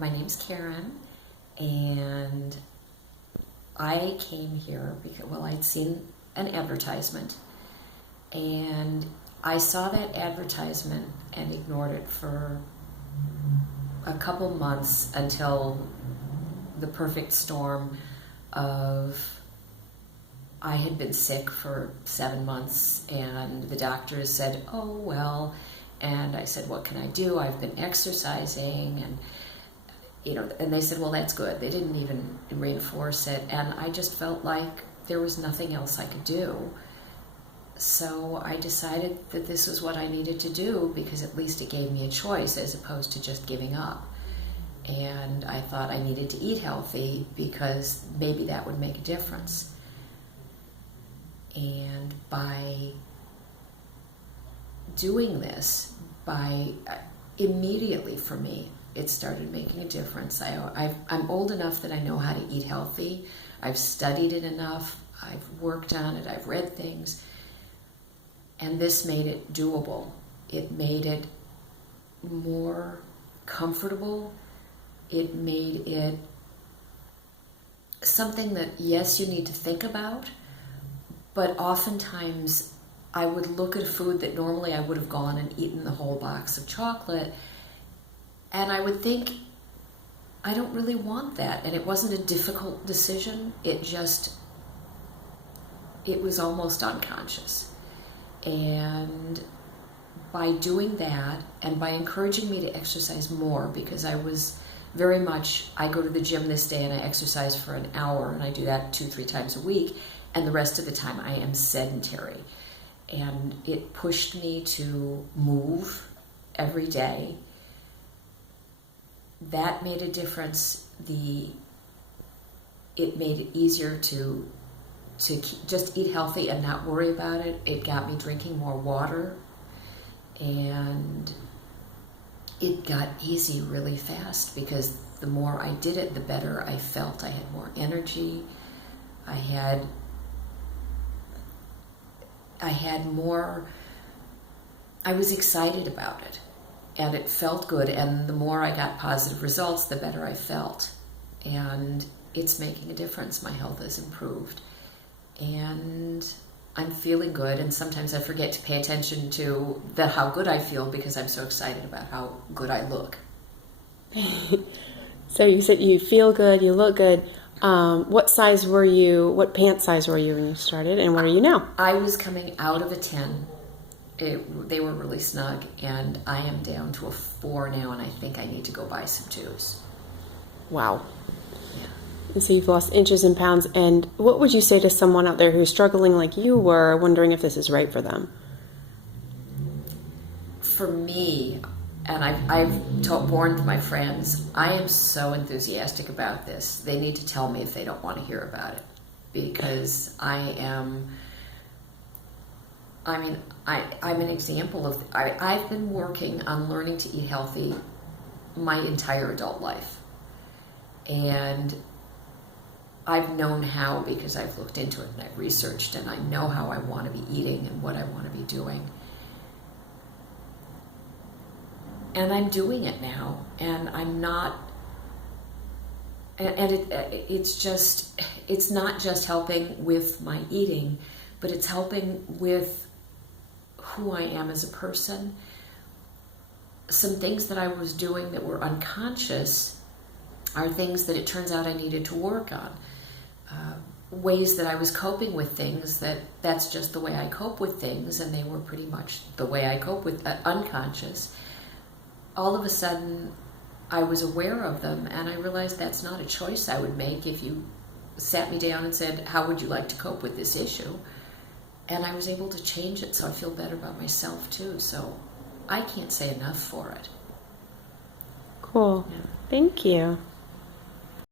My name's Karen, and I came here because, well, I'd seen an advertisement, and I saw that advertisement and ignored it for a couple months until the perfect storm of I had been sick for 7 months, and the doctors said, oh, well, and I said, what can I do? I've been exercising, and and they said, well, that's good. They didn't even reinforce it, and I just felt like there was nothing else I could do. So I decided that this was what I needed to do, because at least it gave me a choice as opposed to just giving up. And I thought I needed to eat healthy because maybe that would make a difference. And by doing this, immediately for me, it started making a difference. I'm old enough that I know how to eat healthy. I've studied it enough. I've worked on it. I've read things. And this made it doable. It made it more comfortable. It made it something that, yes, you need to think about, but oftentimes I would look at a food that normally I would have gone and eaten the whole box of chocolate, and I would think, I don't really want that. And it wasn't a difficult decision. It was almost unconscious. And by doing that, and by encouraging me to exercise more, because I was very much, I go to the gym this day and I exercise for an hour, and I do that 2-3 times a week, and the rest of the time I am sedentary. And it pushed me to move every day. That made a difference. It made it easier to just eat healthy and not worry about it. It got me drinking more water, and it got easy really fast, because the more I did it, the better I felt. I had more energy. I had more, I was excited about it, and it felt good. And the more I got positive results, the better I felt. And it's making a difference. My health has improved, and I'm feeling good. And sometimes I forget to pay attention to how good I feel, because I'm so excited about how good I look. So you said you feel good, you look good. What pant size were you when you started, and what are you now? I was coming out of a 10. They were really snug, and I am down to a 4 now, and I think I need to go buy some 2s. Wow. Yeah. And so you've lost inches and pounds, and what would you say to someone out there who's struggling like you were, wondering if this is right for them? For me, and I've warned my friends, I am so enthusiastic about this. They need to tell me if they don't want to hear about it, because I'm an example of, I've been working on learning to eat healthy my entire adult life. And I've known how, because I've looked into it and I've researched, and I know how I want to be eating and what I want to be doing. And I'm doing it now, and I'm not, and it's not just helping with my eating, but it's helping with who I am as a person. Some things that I was doing that were unconscious are things that it turns out I needed to work on. Ways that I was coping with things, that's just the way I cope with things, and they were pretty much the way I cope with unconscious. All of a sudden, I was aware of them, and I realized that's not a choice I would make if you sat me down and said, how would you like to cope with this issue? And I was able to change it, so I feel better about myself too. So I can't say enough for it. Cool. Yeah. Thank you.